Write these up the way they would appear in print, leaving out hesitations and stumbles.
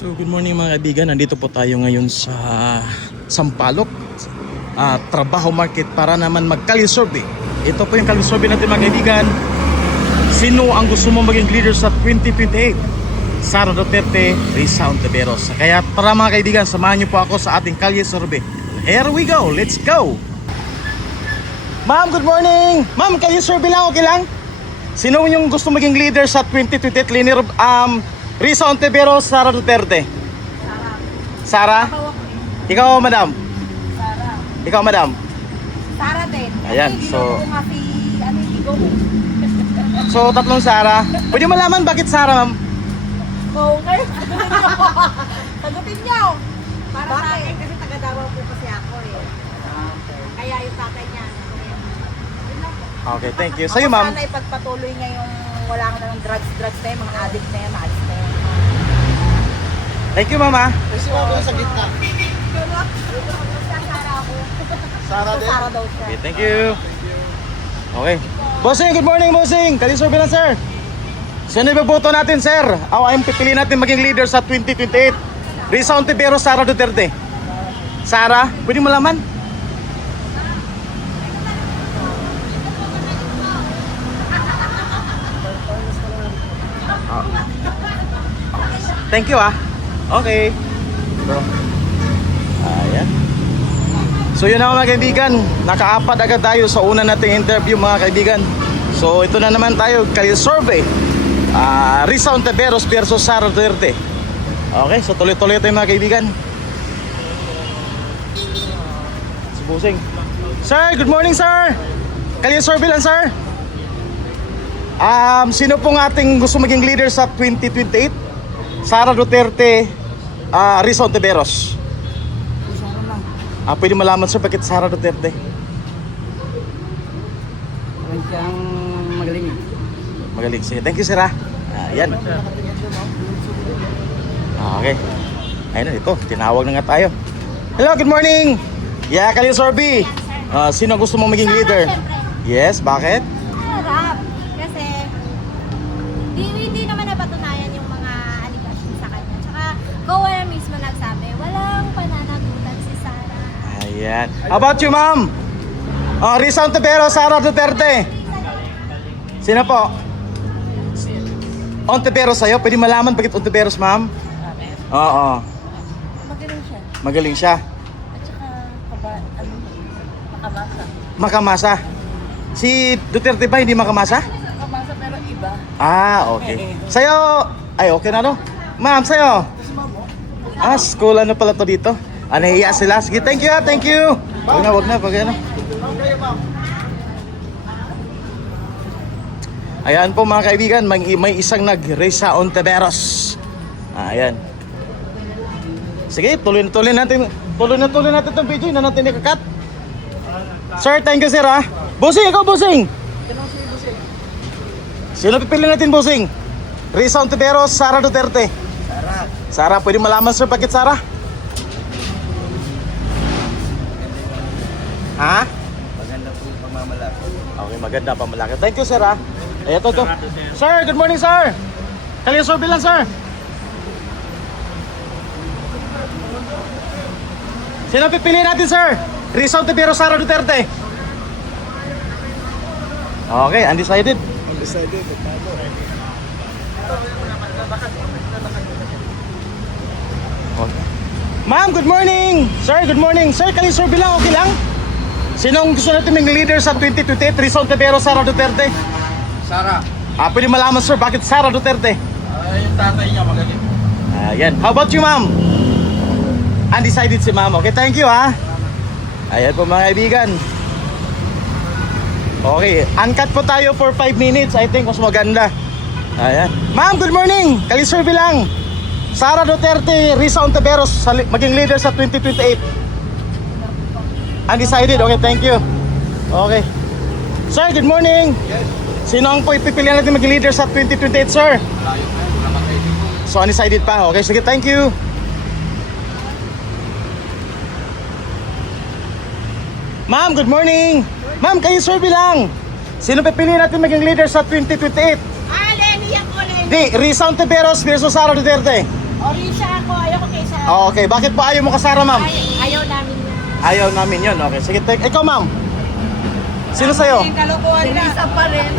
So good morning mga kaibigan, nandito po tayo ngayon sa Sampaloc Trabaho Market para naman mag-kalisurvey. Ito po yung kalisurvey natin mga kaibigan. Sino ang gusto mo maging leader sa 2028? Sara Duterte, Risa Ontiveros. Kaya tara mga kaibigan, samahan niyo po ako sa ating kalisurvey. Here we go, let's go! Ma'am, good morning! Ma'am, kalisurvey lang, okay lang? Sino yung gusto maging leader sa 2028? Linear, Risa Ontiveros, Sara Duterte? Sara. Sara? Ikaw, madam? Sara. Ikaw, madam? Sara din. Ayan, Kasi so- ginoo ko nga Igo. So, tatlong Sara. Pwede mo malaman bakit Sara, ma'am? Oo, kayo. Sagutin niyo. Para sa akin, kasi taga-Davao po kasi ako eh. Kaya yung tatay niya. Yun lang po. Okay, thank you. Sa'yo, ma'am? Sana ipagpatuloy niya yung wala ka na ng drugs na yun, mga addict na yun, maalis na yun. Thank you, mama. Kasi ako sa gitna. Sara ako. Sara din. Sara daw siya. Okay, thank you. Okay. Bossing, good morning, bossing. Kalisurvey lang, sir. Sino ibaboto natin, sir? Ang pipili natin maging leader sa 2028. Risa Ontiveros, Sara Duterte. Sara, pwede mo malaman? Thank you, Okay. Ayan. So yun na mga kaibigan, nakaapat agad tayo sa una nating interview mga kaibigan. So ito na naman tayo, kalisurvey. Risa Ontiveros versus Sara Duterte. Okay, so tuloy-tuloy tayo mga kaibigan. Si Busing. Sir, good morning sir. Kalisurvey lang sir. Sino pong ating gusto maging leader sa 2028? Sara Duterte, Risa Ontiveros. Pwede malaman sir bakit Sara Duterte? Siyang magaling. Magaling. Sige, thank you sir Yan. Okay. Ayun na, ito. Tinawag na nga tayo. Hello, good morning. Yeah, kalisurvey. Sino gusto mong maging leader? Yes, bakit? Harap. Kasi hindi naman napatunayan yung mga allegation sa kanya. Tsaka Goa mismo nagsabi, walang pananagutan si Sara. Ayan. How about you, ma'am? Risa Ontiveros, Sara Duterte. Sino po? Ontiveros sa'yo. Pwede malaman bakit Ontiveros, ma'am? Oo. Magaling siya. Magaling siya. At saka, makamasa. Makamasa. Si Duterte ba hindi makamasa? Makamasa pero iba. Okay. Sa'yo, ay okay na no? Ma'am, sa'yo? School ano pala to dito? Nahiya sila. Sige, thank you thank you. Wag na, pag ano. Ayan po mga kaibigan, may isang nag-Risa Ontiveros. Ayan. Sige, tuloy natin itong video, na natin ikakat. Sir, thank you sir Bossing, ikaw bossing. Sino pipili natin bossing? Risa Ontiveros, Sara Duterte. Sara, pwede malaman sir bakit Sara? Maganda po yung pamamalaki. Okay, maganda pamalaki. Thank you sir Ito to. Sir, good morning sir. Kalisurvey lang sir. Sino pipili natin sir? Risa Ontiveros, Sara Duterte. Okay, undecided. Undecided. Ma'am, good morning. Sir, good morning. Sir, kalisurvey lang, okay lang? Sino ang gusto natin ng leader sa 2028? Risa Ontiveros, Sara Duterte? Sara. Pwede malaman sir, bakit Sara Duterte? Yung tatay niya magaling. Ayan. How about you, ma'am? Undecided si ma'am. Okay, thank you Ayan po mga kaibigan. Okay, uncut po tayo for 5 minutes. I think mas maganda. Ayan. Ma'am, good morning. Kalisurvey lang. Sara Duterte, Risa Ontiveros maging leader sa 2028. Undecided. Okay, thank you. Okay. Sir, good morning. Yes. Sino ang po ipipilian natin maging leader sa 2028, sir? So, undecided pa. Okay, sige, thank you. Ma'am, good morning. Ma'am, kayo survey lang. Sino pipiliin natin maging leader sa 2028? Lenny ako, Lenny. Di, Risa Ontiveros versus Sara Duterte. Orisha ako. ayoko kay Sara. Oh, okay, bakit po ayaw mo kay Sara, ma'am? Ayaw namin yan. Ayaw namin yun. Okay, sige. Ikaw, ma'am. Sino sa'yo? Kalokohan na. Risa pa rin.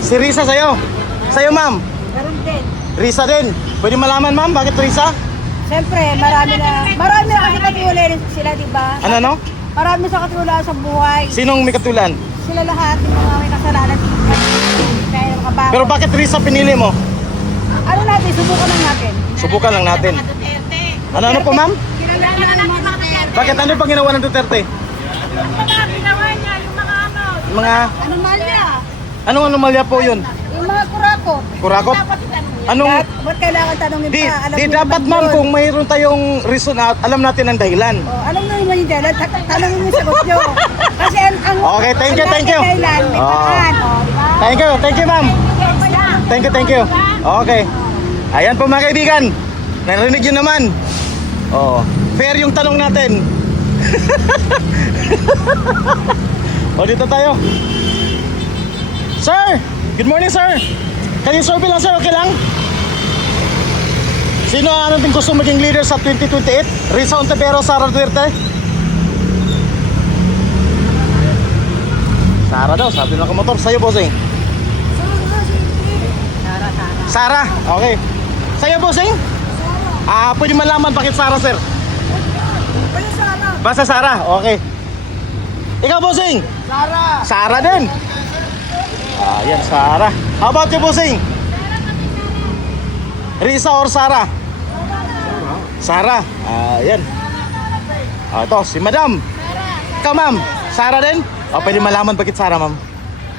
Si Risa sa'yo. Sa'yo, ma'am. Meron din. Risa din. Pwede malaman, ma'am, bakit Risa? Siyempre, marami na kasi katiwala rin sila, di ba? Ano? Marami sa katiwala sa buhay. Sinong may katulan? Sila lahat, yung mga may kasalanan. Kaya makabago. Pero bakit Risa pinili mo? Ano natin, subukan lang natin. Subukan lang natin. Ano po, ma'am? Kilala natin mga Duterte. Bakit ano pa ginawa ng Duterte? Yung mga ginawa niya, yung mga ano. Mga, Anomalya. anong anomalya po yun? Yung mga kurakot. Kurakot? Dapat itanong yan. Anong, Ba't kailangan tanongin di, pa? Alam di mo dapat naman ma'am yun. kung mayroon tayong reason at alam natin ang dahilan. Oh, alam mo naman yung dahilan, tanongin mo yung sagot nyo. Kasi ang Okay, thank you, thank you. Ang dahilan, may Oh. paraan. Oh, di ba? Thank you ma'am. Thank you. Okay. Ayan po mga kaibigan. Narinig yun naman. Oh, fair yung tanong natin. O dito tayo. Sir, good morning sir. Can you survey lang sir, okay lang? Sino ang ating gusto maging leader sa 2028? Risa Ontiveros, Sara Duterte? Sara daw, sabi ng kamotor. Sa'yo bossing. Sara, okay. Sa'yo bossing? Pwede malaman bakit Sara sir? Basta Sara, okay. Ikaw bossing? Sara! Sara din. Ayan, Sara. How about you, bossing? Risa or Sara? Sara. Ayan. Ito, si Madam. Ikaw, ma'am. Sara din? Pwede malaman bakit Sara, ma'am?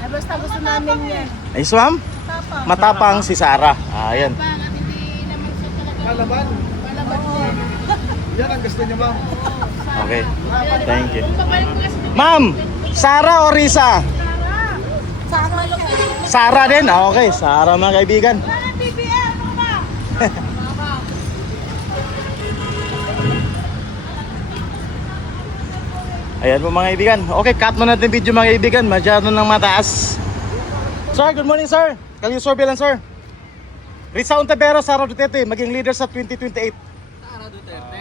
Ay, basta gusto namin yan. Ayos, ma'am? Matapang si Sara. Ayan. Kalaban? Yan ang gusto niya, ma'am. Okay. Thank you. Ma'am, Sara o Risa? Sara din? Okay, Sara mga kaibigan. Ayan po mga kaibigan. Okay, cut mo natin video mga kaibigan. Masyado nang mataas. Sir, good morning sir. Can you survey lang sir? Risa Ontiveros, Sara Duterte, maging leader sa 2028. Sara Duterte?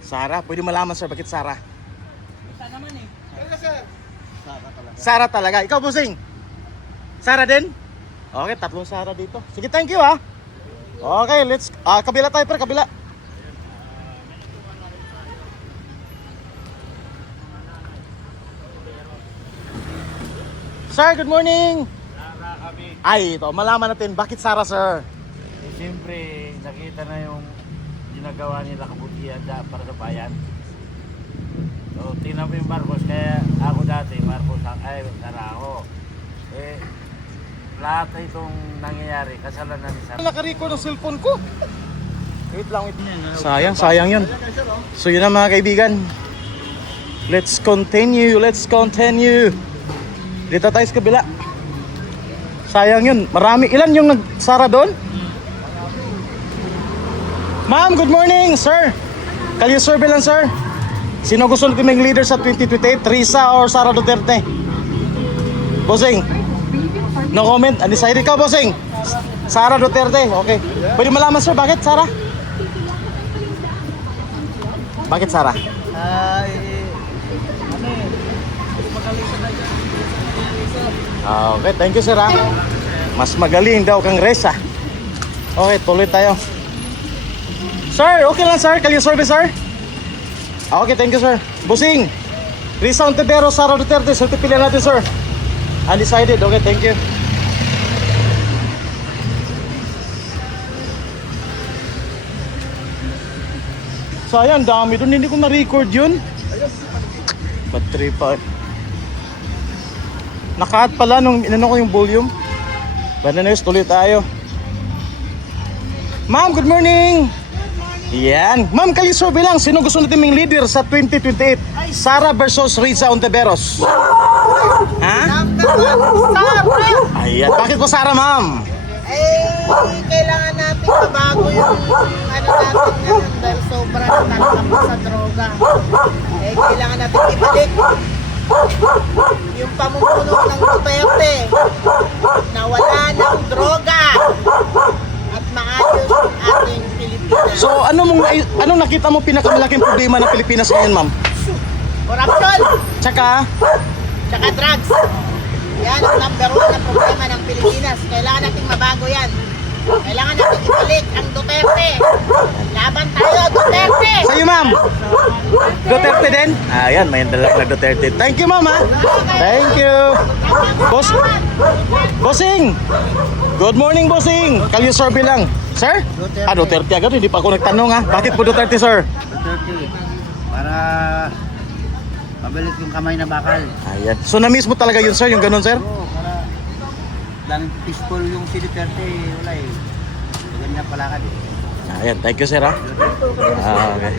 Sara, pwede malaman sir, bakit Sara? Saan naman eh? Talaga, sir. Sara talaga. Sara talaga. Ikaw, Busing? Sara din? Okay, tatlong Sara dito. Sige, thank you ha. Okay, let's... kabila tayo pre, kabila. Sir, good morning. Sara kami. Ay, ito, malaman natin, bakit Sara, sir? Siyempre, nakita na yung ginagawa nila kabutihan para sa bayan. So, tingnan mo yung Marcos, kaya ako dati, Marcos, ay, Sara ako. Eh, lahat na itong nangyayari, kasalanan ni Sara. Nakarecord ng cellphone ko. Wait lang, wait. Sayang yun. So yun na mga kaibigan. Let's continue. Dito tayo sa kabila. Sayang yun. Marami. Ilan yung nagsara doon? Ma'am, good morning, sir. Can you survey lang, sir? Sino gusto natin maging leader sa 2028? Risa or Sara Duterte? Bossing? No comment. Undecided ka, bossing? Sara Duterte. Okay. Pwede malaman, sir, bakit Sara? Bakit Sara? Ay, ano eh, mas magaling sa kanya. Okay, thank you, sir. Mas magaling daw kang Risa. Okay, tuloy tayo. Sir, okay lang, sir. Can you survey, sir? Okay, thank you, sir. Busing, Risa Ontiveros, Sara Duterte. Sir, pilihan natin, sir. Undecided. Okay, thank you. Sayang, dami doon. Hindi ko na-record yun. Battery pa. Naka-cut pala nung inano ko yung volume. Bananas, tuloy tayo. Ma'am, good morning. Yan. Ma'am, kayo survey lang. Sino gusto natin yung leader sa 2028? Sara versus Risa Ontiveros. Ha? Ayan. Bakit po Sara, ma'am? Kailangan natin mabago yung ano natin ngayon dahil sobra na talaga sa droga. Kailangan natin ibalik yung pamumuno ng Duterte na wala ng droga at maayos ang ating Pilipinas. So, ano nakikita mo pinakamalaking problema ng Pilipinas ngayon, ma'am? Corruption, Tsaka, tsaka drugs. Yan ang number 1 na problema ng Pilipinas. Kailangan nating mabago yan. Kailangan natin ibalik ang Duterte. Laban tayo, Duterte! sa'yo, ma'am. Duterte din? Ayan, may dala na Duterte. Thank you, ma'am, ha? Thank you. Boss, Bossing! Good morning, Bossing! Kalye survey lang. Sir? Duterte agad. Hindi pa ako nagtanong, ha? Bakit po Duterte, sir? Duterte. Para pabalik yung kamay na bakal. Ayan. So, na-miss mo talaga yun, sir? Yung ganun, sir? Oo, para daming peaceful yung si Duterte. Wala eh. Maganda palakad eh. Ayan. Thank you, sir, ha? Okay.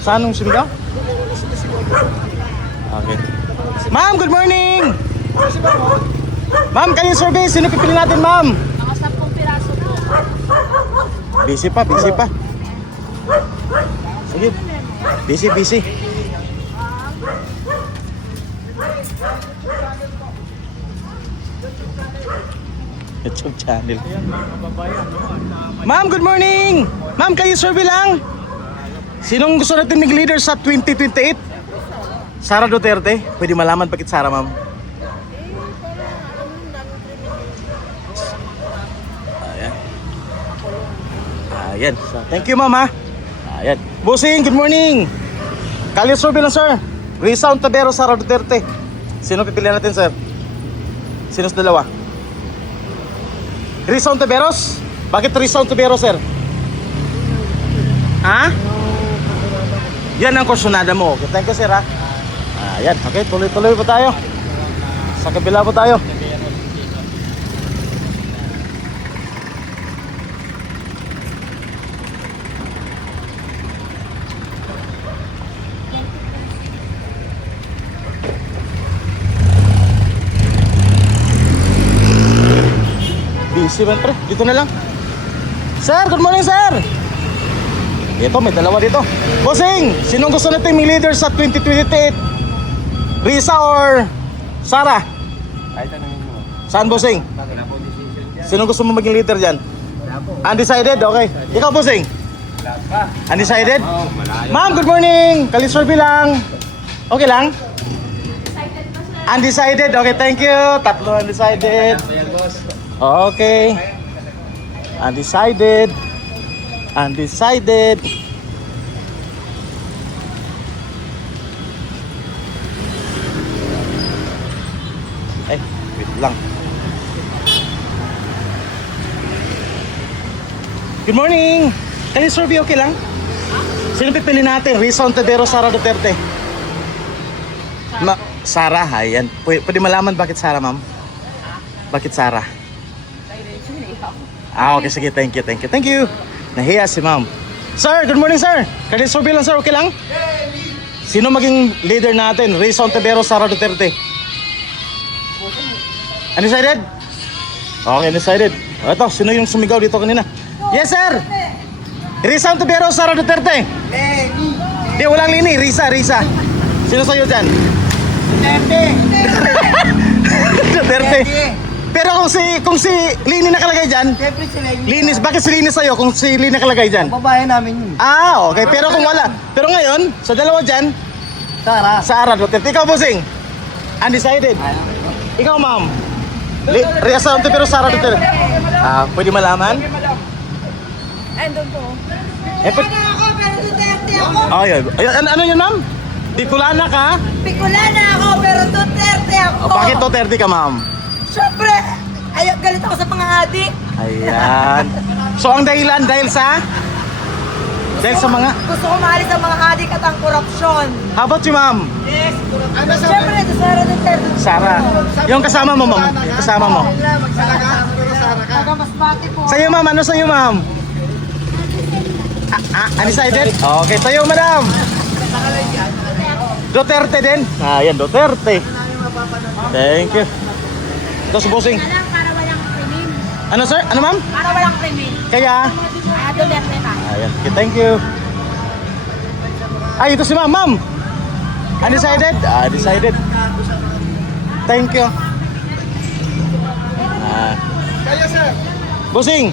Saan nung sumigaw? Okay. Ma'am, good morning! Ma'am, kanyang survey. Sino pipili natin, ma'am? Mga 10 piraso po. Busy pa, busy pa. Sige. Busy, busy. YouTube channel. Ma'am, good morning! Ma'am, kayo survey lang? Sinong gusto natin mag-leader sa 2028? Sara Duterte? Pwede malaman bakit Sara, ma'am? Ayan. Ayan. Thank you, ma'am, ha? Ayan. Bossing, good morning! Kalye survey lang, sir. Risa Ontiveros, Sara Duterte. Sino pipilihan natin, sir? Sino sa dalawa? Risa Ontiveros? Bakit Risa Ontiveros, sir? Ha? Yan ang kursunada mo. Okay, thank you, sir, ha? Ayan, okay, tuloy-tuloy po tayo. Sa kabila po tayo. Busy man, pre. Dito na lang. Sir, good morning, sir. Ito, may dalawa dito. Bossing, sinong gusto natin may leader sa 2028? Risa or Sara? Kahit tanongin mo. Saan, Bossing? Wala po decision dyan. Sinong gusto mo maging leader dyan? Wala po. Undecided? Okay. Ikaw, Bossing? Wala pa. Undecided? Oo, malayo. Ma'am, good morning. Kalisurvey lang. Okay lang? Undecided? Okay, thank you. Tatlo undecided. Ayan, boss. Okay. Undecided. Undecided. Ay, wait lang. Good morning! Can you survey okay lang? Sino pipili natin? Risa Ontiveros, Sara Duterte? Sara, ayan. Pwede malaman bakit Sara, ma'am? Bakit Sara? Okay, sige. Thank you, thank you. Thank you. Nahiya si ma'am. Sir, good morning, sir. Can you survey lang, sir? Okay lang? Sino maging leader natin? Risa Ontiveros, Sara Duterte? Undecided? Okay, undecided. Ito, sino yung sumigaw dito kanina? Yes, sir! Risa Ontiveros, Sara Duterte? Di, walang lini. Risa. Sino sa'yo dyan? Duterte. Pero kung si Lini nakalagay dyan, Siyempre sila yun. Linis, bakit si Linis sa'yo kung si Lini nakalagay dyan? Babae namin yun. Okay. Pero kung wala. Pero ngayon, sa dalawa dyan, Tara. Sara Duterte. Ikaw, Bossing? Undecided. Ikaw, ma'am? Risa Ontiveros, Sara Duterte. Pwede malaman? Andun po. Ako, pero Duterte ako. Ayun. Ano yun, ma'am? Bicolana ka? Bicolana ako, pero Duterte ako. Bakit Duterte ka, ma'am? Siyempre, ayaw galit ako sa mga adik. Ayan. So, ang dahilan dahil sa? Dahil sa mga... Gusto ko maalis ang mga adik at ang korupsyon. How about you, ma'am? Yes, siyempre, ito Sara Duterte. Sara. Yung kasama mo, ma'am. Yung kasama mo. Taga Masbate po. Sa'yo, ma'am. Ano sa'yo, ma'am? Undecided? Okay, sa'yo, madam. Duterte din? Yan, Duterte. Thank you. Ito si Bossing. Alam, para walang krimen. Ano, sir? Ano, ma'am? Para walang krimen. Kaya? Duterte ka. Ayan. Okay, thank you. Ito si ma'am. Ma'am. Undecided? Decided. Thank you. Bossing,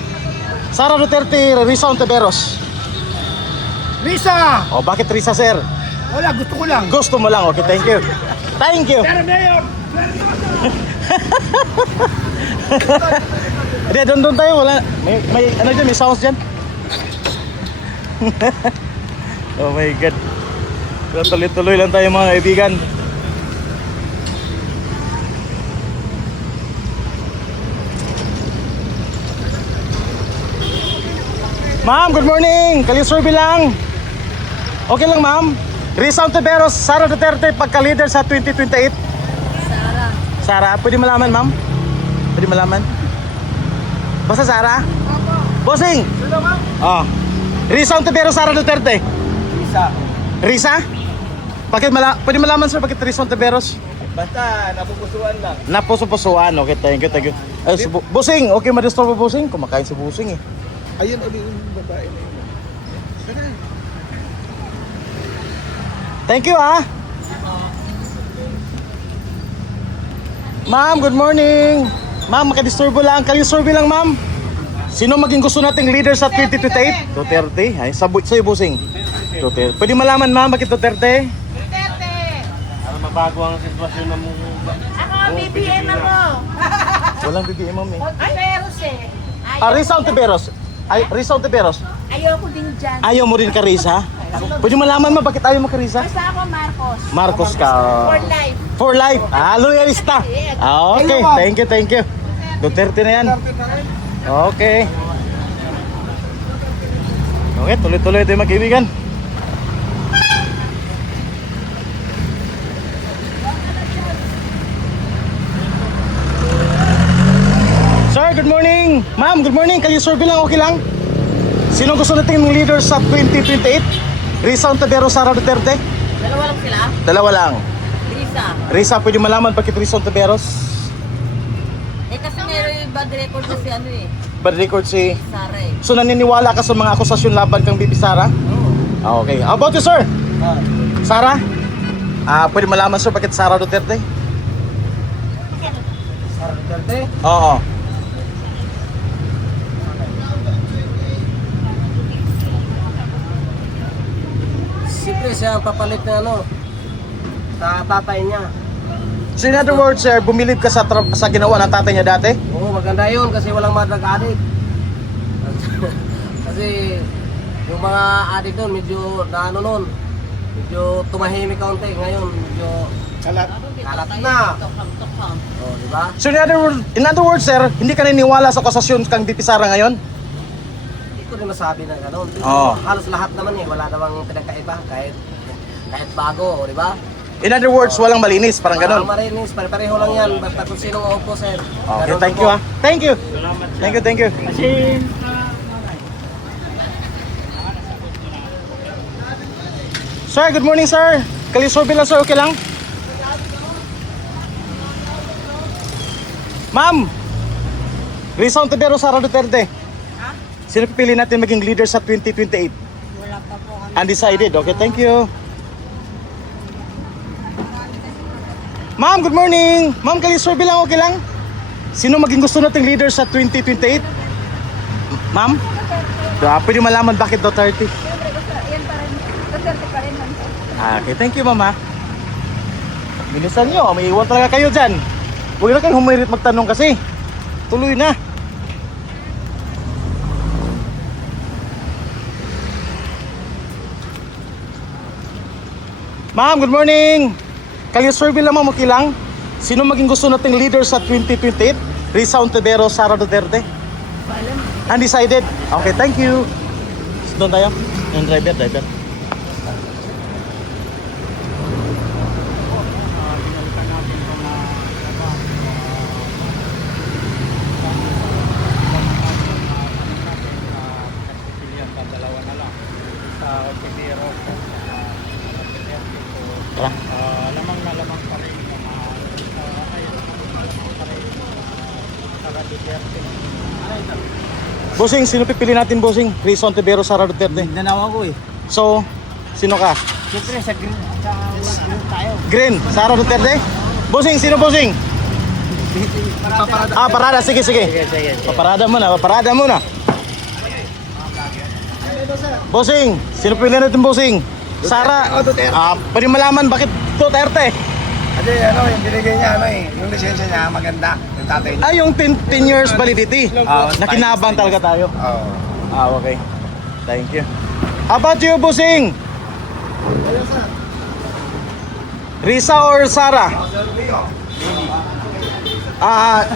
Sara Duterte, Risa Ontiveros. Risa! O, bakit Risa, sir? Wala, gusto ko lang. Gusto mo lang. Okay, thank you. Thank you. Pero Mayor! Hindi, doon tayo. Wala. May ano dyan, may sounds dyan. Oh my God. Tuloy-tuloy lang tayo mga kaibigan. Ma'am, good morning. Kalisurvey lang. Okay lang, ma'am. Risa Ontiveros, Sara Duterte, pagka-leader sa 2028. Sara, pwede malaman, ma'am? Pwede malaman? Basta Sara? Bossing! Oh. Risa Ontiveros, Sara Duterte. Risa. Risa? Pwede malaman, sir, bakit Risa Ontiveros? Basta, napupusuan lang. Napuso-pusuan. Okay, thank you, thank you. Bossing, okay madisturbo Bossing? Kumakain si Bossing eh. Ayun, ulit yung babae na yun. Thank you, ah. Ma'am, good morning. Ma'am, makadisturbo lang. Kalisurvey lang, ma'am. Sino maging gusto nating leader sa 2028? Duterte. Ay, sa'yo, Bossing. Duterte. Pwede malaman, ma'am, bakit Duterte? Duterte! Para mabago ang sitwasyon ng Ako, BBM ako. Walang BBM, ma'am eh. Ontiveros eh. Risa Ontiveros. Ay, Risa Ontiveros. Ayoko din dyan. Ayaw mo rin ka, Risa? Pwede malaman mo bakit ayaw mo ka, Risa? Basta ako Marcos. Marcos ka. For life. For life. Loyalista. Okay, thank you. Duterte na yan. Okay. Okay, tuloy-tuloy tayo mag-ibigan. Sir, good morning. Ma'am, good morning. Kayo survey lang, okay lang? Sino gusto natin ng leader sa 2028? Risa Ontiveros, Sara Duterte? Dalawa lang sila. Dalawa lang. Risa. Risa, pwede malaman bakit Risa Ontiveros? Eh kasi meron yung bad record kasi ano eh. Bad record si... Sara eh. So naniniwala ka sa mga akusasyon laban kang Bibi Sara? Oo. Okay. How about you, sir? Sara? Pwede malaman, sir, bakit Sara Duterte? Sara Duterte? Oo. Siyempre siya ang papalit na ano, sa tatay niya. So in other words, sir, bumilib ka sa ginawa ng tatay niya dati? Oo, maganda yun kasi walang mga drug addict. Kasi yung mga addict doon, medyo naano nun, medyo tumahimik kaunti. Ngayon, medyo kalat na. Oo, di ba? So in other words, sir, hindi ka naniniwala sa akusasyon kang Bibi Sara ngayon? Hindi ko rin masabi na gano'n. Oo. Halos lahat naman eh, wala namang pinagkaiba kahit bago, di ba? In other words, walang malinis, parang ganon. Walang marinis, pare-pareho lang yan, basta kung sinong uupo, sir. Okay, Ganun thank po. you, ah. Thank you. Thank you. Sir, good morning, sir. Kalisurvey lang, sir. Okay lang? Ma'am, Risa Ontiveros, Sara Duterte. Sino pipili natin maging leader sa 2028? Wala pa po kami. Undecided. Okay, thank you. Ma'am, good morning. Ma'am, kalisurvey lang, okay lang? Sino maging gusto nating leader sa 2028? Ma'am? Pwede malaman bakit Duterte? Yan pa rin. Duterte pa rin. Okay, thank you, mama. Bilisan nyo, may iwan talaga kayo dyan. Huwag na kayong humirit magtanong kasi. Tuloy na. Ma'am, good morning. Kayo survey lang, ma'am, okay lang? Sino maging gusto nating leader sa 2028? Risa Ontiveros, Sara Duterte? Undecided. Okay, thank you. Doon tayo. Yung driver. Tara. lamang na lamang pa rin yung Bossing, sino pipili natin, bossing? Risa Ontiveros, Sara Duterte? Nanaw ako eh. So, sino ka? Siyempre sa green tayo. Green, Sara Duterte? Bossing, sino bossing? Parada. Sige. Paparada muna. Bossing, sino pili natin, bossing? Sara. Pwede malaman bakit Duterte? Kasi yung binigay niya, yung lisensya niya, maganda. Yung tatay niya. Yung 10 years validity. Nakinabang talaga tayo. Oo. Okay. Thank you. How about you, bossing? Risa or Sara?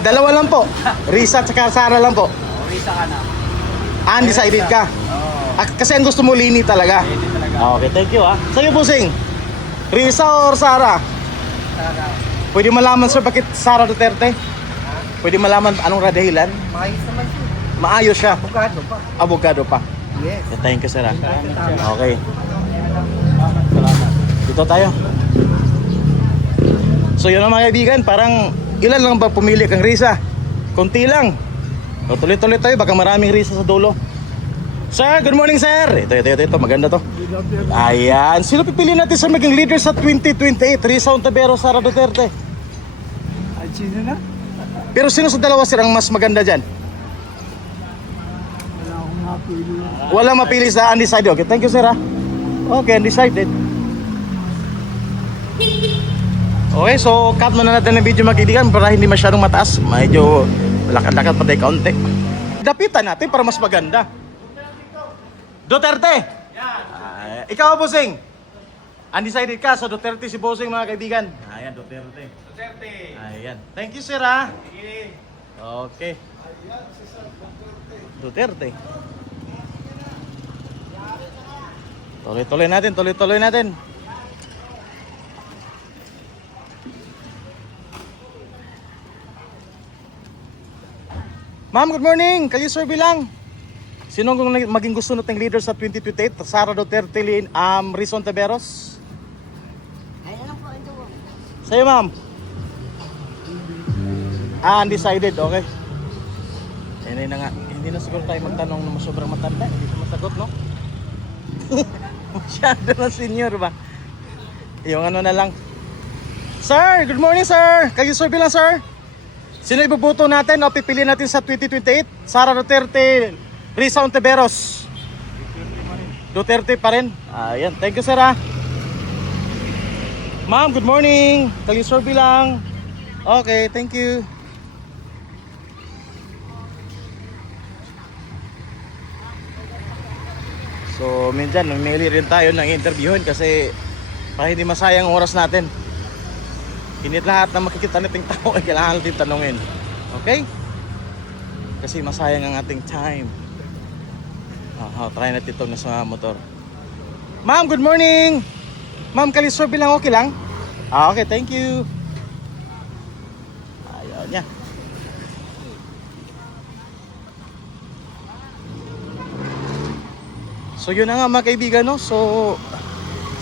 Dalawa lang po. Risa at saka Sara lang po. Risa ka na. Undecided ka. Kasi ang gusto mo Lini talaga. Okay, thank you Sa'yo, bossing. Risa or Sara? Sara. Pwede malaman, sir, bakit Sara Duterte? Pwede malaman anong dahilan? Maayos naman siya. Maayos siya. Abogado pa. Abogado pa. Yes. Thank you, sir. Okay. Dito tayo. So yun mga kaibigan, parang ilan lang ba pumili kang Risa? Kunti lang. O, tuloy-tuloy tayo, baka maraming Risa sa dulo. Sir, good morning, sir. Ito, maganda to. Ayan, sino pipili natin sa maging leader sa 2028? Risa Ontiveros, Sara Duterte. Ay, sino na? Pero sino sa dalawa, sir, ang mas maganda dyan? Wala akong mapili. Wala mapili sa undecided. Okay, thank you, sir. Okay, undecided. Okay, so cut muna natin ang video, mga kaibigan, para hindi masyadong mataas. Medyo lakad-lakad pa tayo kaunti. Dapitan natin para mas maganda. Duterte! Ikaw, bossing? Undecided ka, so Duterte si bossing, mga kaibigan. Ayan, Duterte. Ayan. Thank you, sir, Okay. Duterte. Tuloy-tuloy natin. Ma'am, good morning. Kayo survey lang. Sino ang maging gusto nating leader sa 2028? Sara Duterte, Risa Ontiveros? Ayun lang po, ito po. Sa'yo, ma'am? Undecided, okay. Hindi na siguro tayo magtanong na sobrang matanda. Hindi ko masagot, no? Masyado na senior ba? Yung ano na lang. Sir, good morning, sir. Kayo survey lang, sir. Sino ibubuto natin o pipili natin sa 2028? Sara Duterte, Risa Ontiveros? Duterte pa rin. Ayan, thank you, sir. Ma'am, good morning. Kayo survey lang. Okay, thank you. So, minsan namili rin tayo ng interviewin kasi para hindi masayang ang oras natin. Hindi lahat na makikita nating tao ay kailangan natin tanungin. Okay? Kasi masayang ang ating time. Try natin ito na sa motor. Ma'am, good morning! Ma'am, kalisorbe lang, okay lang? Okay, thank you. Ayaw niya. So yun na nga mga kaibigan, no? So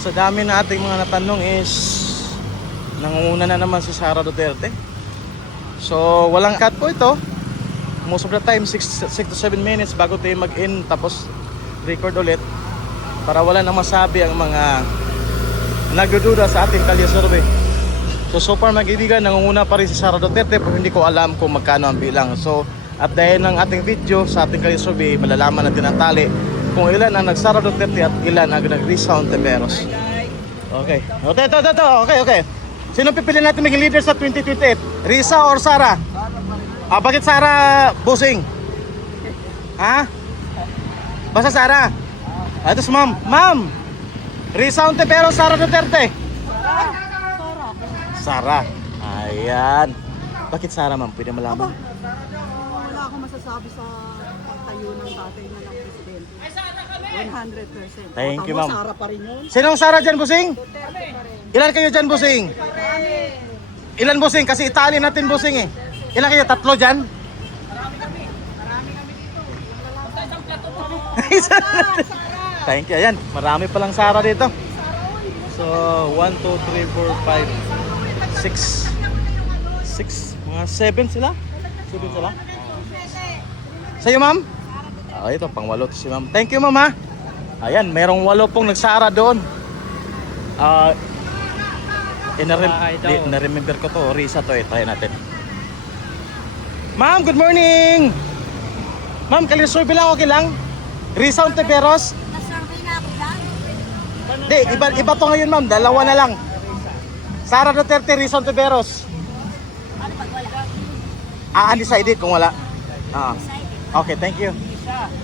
sa dami na ating mga natanong is nangunguna na naman si Sara Duterte. So walang cut po ito. Most of the time 6 to 7 minutes bago tayo mag-in tapos record ulit para wala nang masabi ang mga nagdududa sa ating kalye survey. So far mga kaibigan, nangunguna pa rin si Sara Duterte pero hindi ko alam kung magkano ang bilang. So at dahil ng ating video sa ating kalye survey, malalaman natin ang tali kung ilan ang nag-Sara Duterte at ilan ang nag-Risa Ontiveros. Okay. Okay. Sino pipili natin maging leader sa 2028? Risa or Sara? Bakit Sara, bossing? Ha? Basta Sara? Ito si ma'am. Ma'am! Risa Ontiveros, Sara Duterte? Sara. Ayan. Bakit Sara, ma'am? Pwede malaman? Wala akong masasabi sa pagtayo ng tatay na ng presidente. 100%. Thank you, Tama, ma'am. Sara pa rin yun. Sinong Sara dyan, bossing? Ilan kayo dyan, bossing? Ilan, bossing? Kasi itali natin, bossing eh. Ilan kayo? Tatlo dyan? Marami kami dito. Thank you. Ayan, marami palang Sara dito. So, 1, 2, 3, 4, 5, 6. 6. Mga 7 sila? 7 sila? Sa'yo, ma'am? Ito, pang 8 to si ma'am. Thank you, ma'am, ha? Ayan, merong 8 pong nagsara doon. Na-remember ko to, Risa to eh. Try natin. Ma'am, good morning! Ma'am, kalisurvey lang, okay lang? Risa Ontiveros? Na-survey na ako dyan. Hindi, iba to ngayon ma'am, dalawa na lang. Sara Duterte, Risa Ontiveros. Ano pag wala? Undecided kung wala. Okay, thank you.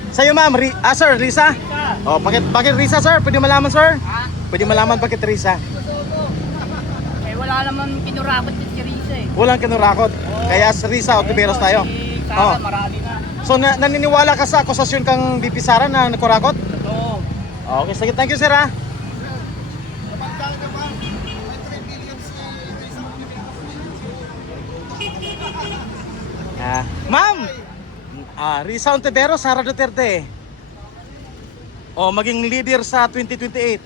Sa'yo ma'am, sir, Risa? Oh, bakit Risa sir? Pwede malaman sir? Pwede malaman bakit Risa? Eh, wala naman kinurakot yung si Risa eh. Walang kinurakot. Kaya sa Risa Ontiveros tayo. Oh. Marami na. So naniniwala ka sa akusasyon kang BP Sara na nakurakot? Oo. Okay, sige, thank you sir ha. Ma'am! Risa Ontiveros, Sara Duterte. O, maging leader sa 2028.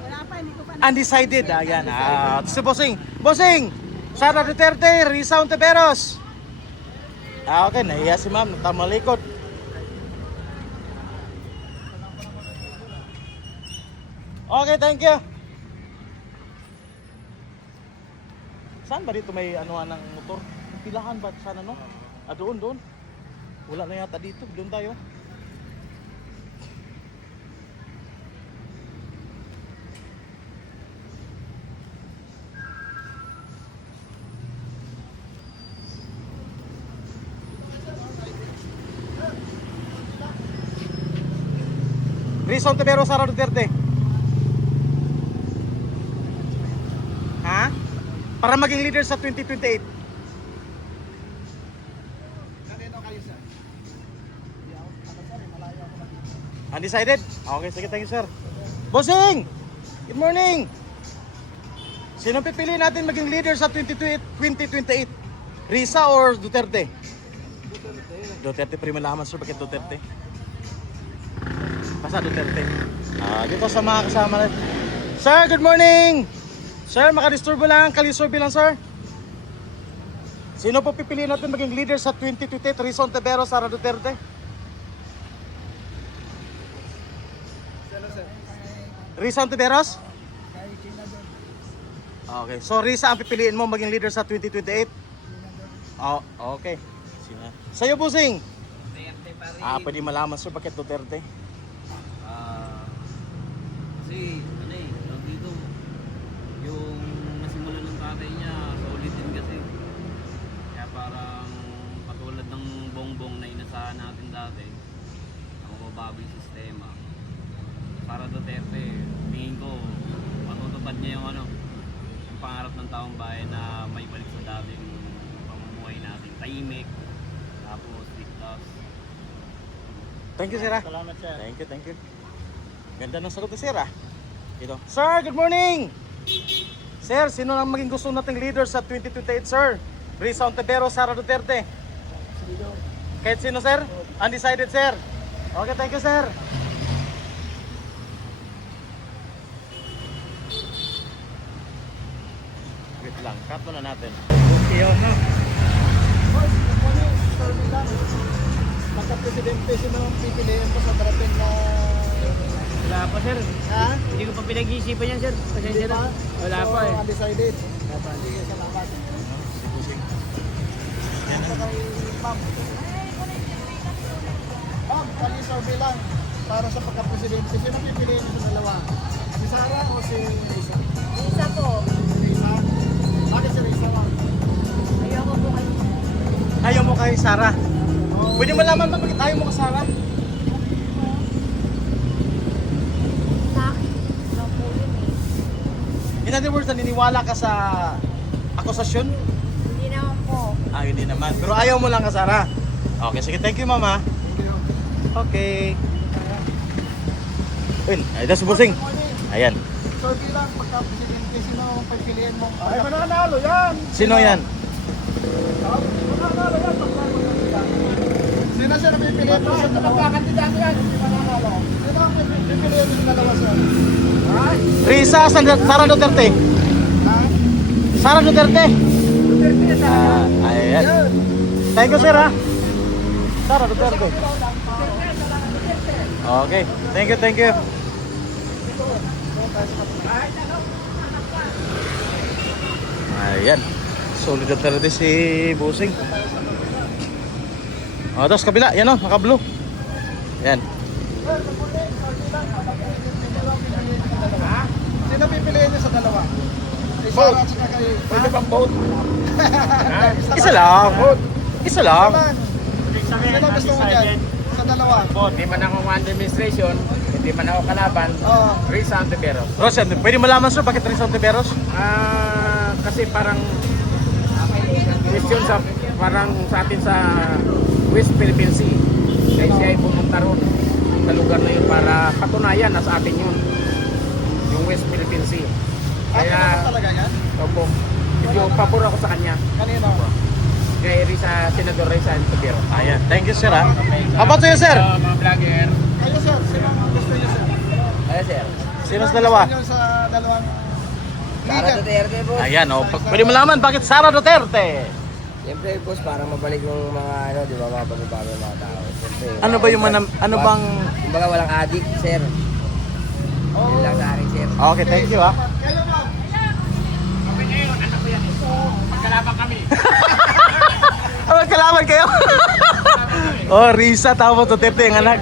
Wala pa, hindi ko pa Undecided. Ayan. Si Bossing. Bossing! Sara Duterte, Risa Ontiveros. Okay, nahiya si ma'am. Tamalikot. Okay, thank you. Saan ba dito may anuhan ng motor? Pilahan ba? Sana no? Doon. Wala na yata dito. Doon tayo. Risa Ontiveros, Sara Duterte. Ha? Para maging leader sa 2028. Undecided? Okay, sige, thank you sir. Bossing! Good morning! Sino pipili natin maging leader sa 2028? Risa or Duterte? Duterte, pero malaman sir, bakit Duterte? Basta Duterte. Dito sa mga kasama natin. Sir, good morning! Sir, makadisturbo lang, kalisurvey lang sir. Sino po pipiliin natin maging leader sa 2028? Risa Ontiveros, Sara Duterte? Risa Ontiveros? Okay, so Risa ang pipiliin mo maging leader sa 2028? Oh, okay. Sa'yo, Busing? Pwede malaman sir, bakit Duterte? Kasi, tawag dito, yung nasimulan ng tatay niya, solid din kasi. Kaya parang patulad ng bongbong na inasahan natin dati, na mababago yung sistema. Para Duterte, tingin ko, matutupad niya yung yung pangarap ng taong bayan na may balik sa dating pamumuhay natin. Tahimik, tapos ligtas. Thank you, sir. Salamat sir. Thank you. Ganda ng sagot ni sir Ito. Sir, good morning! Sir, sino ang maging gusto nating leader sa 2028, sir? Risa Ontiveros, Sara Duterte? Kahit sino, sir? Undecided, sir? Okay, thank you, sir. Wait lang, cut muna natin. Okay, na. Magka-presidente, sino ang pipiliin mo sa darating na... Wala pa sir. Ha? Hindi ko pa pinag-iisipan yan sir. Pasensya na. Wala pa eh. Undecided. Sige, salamat. Ito kay ma'am. Ma'am, kali-survey lang para sa pagka-presidente. Sino pipiliin mo sa dalawa? Si Sara o si Risa? Isa po. Risa? Bakit si Risa, ma'am? Ayoko po kayo. Ayaw mo kay Sara? Pwede malaman ba bakit ayaw mo kay Sara? Sa akin lang po yun eh. In other words, naniniwala ka sa akusasyon? Hindi naman po. Hindi naman. Pero ayaw mo lang ka, Sara. Okay, sige. Thank you, mama. Okay. Win, ay, das busing. Ayan. Survey lang, pagka-presidente, sino ang pipiliin mo? Ay, mananalo yan! Sino yan? Mananalo yan, sino siya na pipiliin mo? Sino magkakandidato yan? Mananalo. Sino ang pipiliin mo sa dalawa, sir? Risa, Sara Duterte. Ha? Sara Duterte. Ayan. Thank you, sir, ha? Sara Duterte. Okay. Thank you. Ayan. Solid Duterte si Busing. O, tapos kabila, yan o, naka-blue. Yan. Sino pipiliin niyo sa dalawa? Kay Sara at saka kay... Pwede bang vote? Isa lang. Isa lang. Sino gusto mo dyan? Sa dalawa? Hindi man ako one administration, hindi man ako kalaban. Oo. Risa Antiveros. Rosen, pwede malaman sir, bakit Rizal Tiberos? Kasi parang question sa parang sa atin sa West Philippine Sea. Kaya siya ay pumunta ron sa lugar na yun para patunayan na sa atin yun. Yung West Philippine Sea. Kaya... Kaya, talaga yan? opo, medyo pabor ako sa kanya. Kanino? Kay Senador Risa Antiveros. Ayan, thank you sir ha. How about you sir? Mga vlogger. Kayo sir, sino ang gusto niyo sir? Ayan sir. Sino sa dalawa? Gusto niyo sa dalawang... Sara Duterte po. Ayan o, pwede malaman bakit Sara Duterte? Siyempre, boss, para mabalik yung mga, ano, di ba, mga bago-bago ng mga tao. Siyempre, Ano ba yung ano bang... kumbaga, walang addict, sir. Yun lang sa akin, sir. Okay, thank you ha. Kayo ma'am! Kami ngayon, anak ko yan. Magkalaban kami. Magkalaban kayo. Oh, Risa, tapos Duterte yung anak.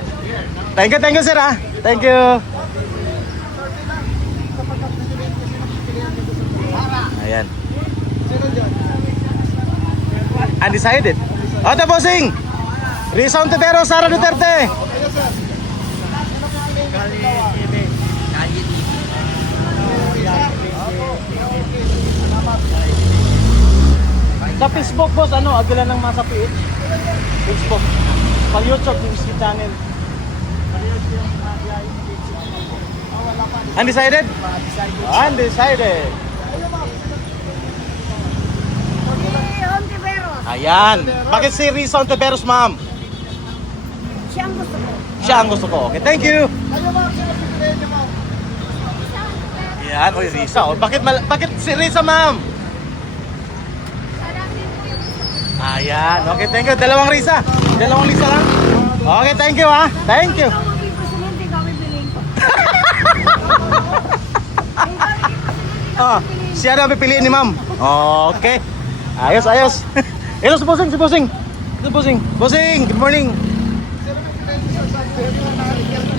Thank you sir ha. Thank you. Ayan. Sino dyan? Undecided. O, taposing. Risa Ontiveros, Sara Duterte. Kayo sir. Sino pipiliin niyo sa dalawa? Sa Facebook boss, ano, Agila ng Masa PH. Facebook. Pag YouTube, yung si channel. Undecided? Undecided. Ayan. Bakit si Risa Ontiveros, ma'am? Siya ang gusto ko. Siya ang gusto ko. Okay, thank you. Kayo ma'am, sino pipiliin niyo ma'am? Yan, oy Risa. Oh. Bakit si Risa, ma'am? Ayan. Okay, thank you. Dalawang Risa. Dalawang Risa lang. Okay, thank you ha. Thank you. Ikaw magpipasunod, hindi kami piling ko. Ah, siya na pipiliin ni ma'am. Okay. Ayos, ayos. Hello, si Bossing, si Bossing. Si Bossing. Bossing, good morning. Sino pipiliin niyo sir? Sabi ko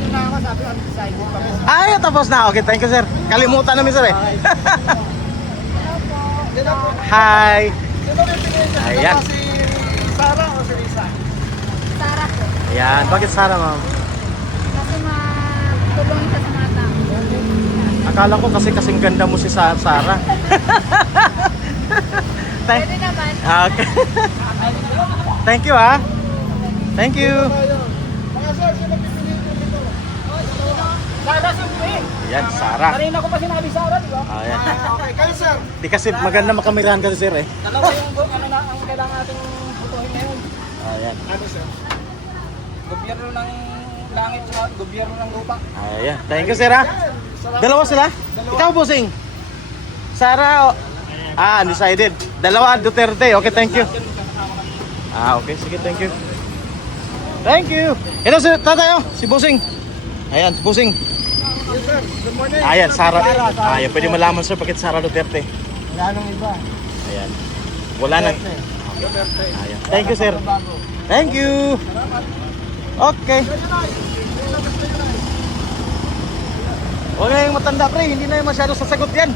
na ako, sabi ko undecided pa rin. Ay, tapos na. Okay, thank you, sir. Kalimutan namin, sir eh. Sino po? Hi. Sino pipiliin niyo? Ayan. Si Sara o si Risa? Sara ko. Ayan, bakit Sara, ma'am? Kasi matulong siya sa mga tao. Akala ko kasi kasing ganda mo si Sara. Pwede naman. Okay. Thank you, ha. Thank you. Tayo. Mga sir, sino pipiliin niyo dito? Sara siyempre. Ayan, Sara. Kanina ko pa sinabi Sara, di ba? Ayan. Okay, kayo sir. Di kasi maganda makamirahan kasi, sir eh. Dalawa yung ang kailangan nating putuhin ngayon. Ayan. Ano sir? Gobyerno ng langit at gobyerno ng lupa. Ayan. Thank you, sir, ha. Dalawa sila? Ikaw, Bossing. Sara, undecided. Dalawa, Duterte. Okay, thank you. Okay, sige, thank you. Thank you. Ito si tatay, si Bossing. Ayan, si Bossing. Yes sir, good morning. Ayan, Sara. Ayan, pwede malaman, sir, bakit Sara Duterte. Wala nang iba. Ayan. Wala nang... Ayan. Thank you, sir. Thank you. Okay. Huwag na yung matanda, pre. Hindi na yung masyado sasagot yan.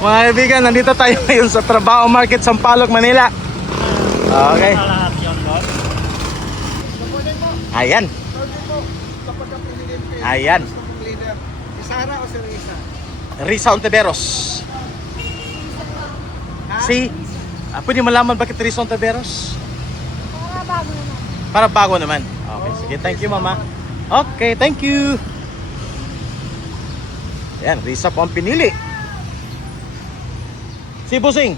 Mga kaibigan, nandito tayo ngayon sa Trabaho Market, Sampaloc, Manila. Okay. Ayan. Ayan. Leader. Si Sara o si Risa? Risa Ontiveros. Si, pwede malaman bakit Risa Ontiveros? Para bago naman. Para bago naman. Okay, sige. Thank you, mama. Okay, thank you. Ayan, Risa po ang pinili. Si Bossing.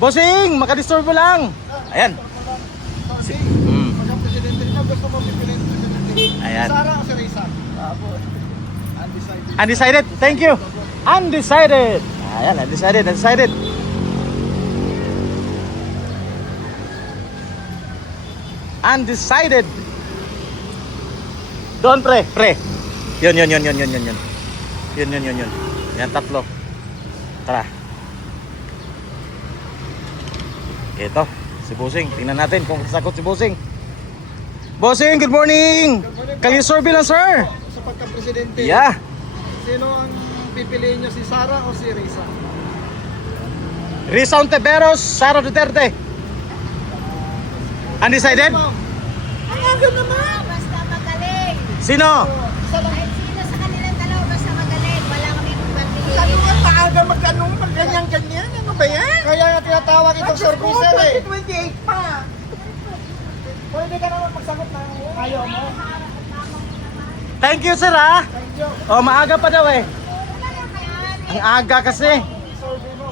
Bossing, makadisturbo lang. Ayan. Si, Mm. pagka-presidente niyo, gusto mo pipiliin si presidente? Ayan. Si Sara o si Risa? Undecided. Undecided. Thank you. Undecided. Ayan, undecided, undecided. Undecided. Doon, pre. Yun. Yun. Yan, tatlo. Tara. Ito, si Bossing. Tingnan natin kung sasagot si Bossing. Bossing, good morning! Kali-survey lang, sir! Sa pagka-presidente, Yeah! sino ang pipiliin niyo, si Sara o si Risa? Risa Ontiveros, Sara Duterte. Undecided? Ma'am, Basta magaling. Sino? Kahit sino sa kanilang dalawa, basta magaling. Wala kami kung pipiliin. Sabi ko, maaga mag-anong ganyan-ganyan. Ano ba yan? kaya nga tinatawag itong servicer eh. 28 pa. Pwede ka naman magsagot ng ayaw mo. Thank you, sir, ha? Thank you. Oh, maaga pa daw eh. Ang aga kasi. Survey mo.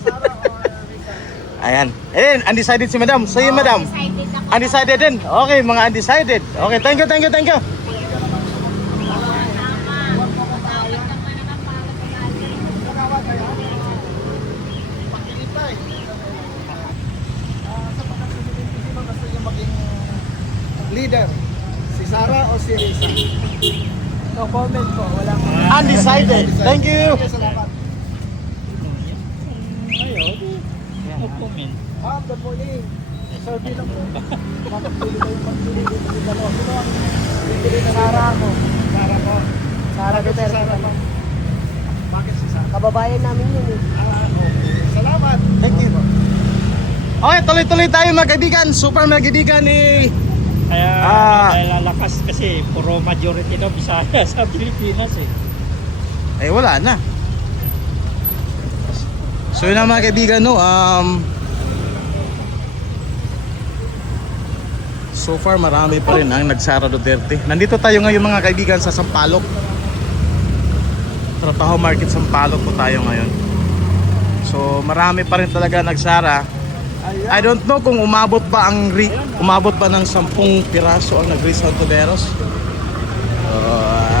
Sara o Risa? Ayan. Ayan, undecided si madam. Sa'yo, madam. Excited ako. Undecided din. Okay, mga undecided. Okay, thank you, thank you, thank you. Pakilipay. Sa pagka-presidente, sino gusto niyo maging leader? Si Sara o si Risa? No comment po. Wala ko. Undecided. Thank you. Okay, salamat. Good morning. Survey lang po. Bakit pili kayo magpili dito sa dalawa? Sino ang pipili na Sara ako? Sara ko. Sara Duterte. Sara ma'am. Bakit si Sara? Kababayan namin yun eh. Okay. Salamat. Thank you. Okay, tuloy-tuloy tayo mga kaibigan. Super mga kaibigan ni... Kaya Ah. dahil lalakas kasi puro majority daw Bisaya sa Pilipinas eh. Eh, wala na. So yun na mga kaibigan, no? So far marami pa rin ang nagsara Duterte. Nandito tayo ngayon mga kaibigan sa Sampaloc. Trabaho Market Sampaloc po tayo ngayon. So marami pa rin talaga nagsara. I don't know kung umabot ba ng 10 piraso ang nag-Risa Ontiveros.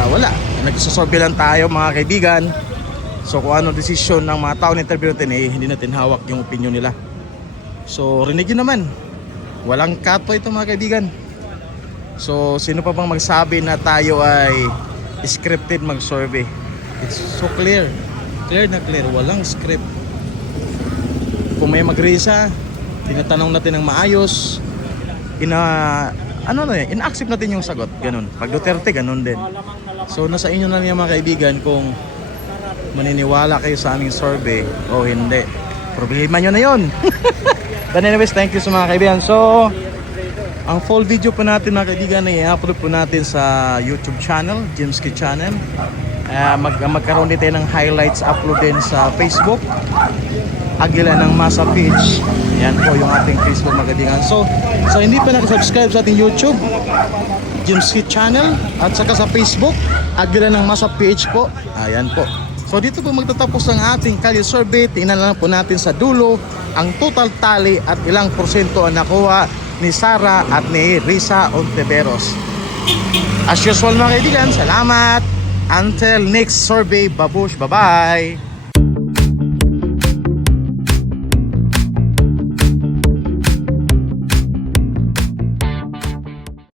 Wala. Nagsasorbe lang tayo mga kaibigan. So kung ano desisyon ng mga tao na interview natin, eh, hindi natin hawak yung opinion nila. So rinig yun naman. Walang cut po ito mga kaibigan. So sino pa bang magsabi na tayo ay scripted mag-survey? It's so clear. Clear na clear. Walang script. Kung may mag-Risa, tinatanong natin ng maayos. In-accept natin yung sagot. Ganun. Pag Duterte, ganun din. So nasa inyo na niya mga kaibigan kung maniniwala kayo sa aming survey o hindi. Problema nyo na yun. But anyways, thank you sa mga kaibigan. So, ang full video po natin mga kaibigan ay i-upload po natin sa YouTube channel, Jimski Channel. Magkaroon din tayo ng highlights upload din sa Facebook. Agila ng Masa page. Yan po yung ating Facebook mga kaibigan. So hindi pa nakasubscribe sa ating YouTube, Jimski Channel, at saka sa Facebook, Agila ng Masa page po. Ayan po. So dito po magtatapos ang ating Kalye Survey. Tingnan lang po natin sa dulo ang total tally at ilang porsyento ang nakuha ni Sara at ni Risa Ontiveros. As usual mga kaibigan, salamat. Until next survey, babush, bye-bye.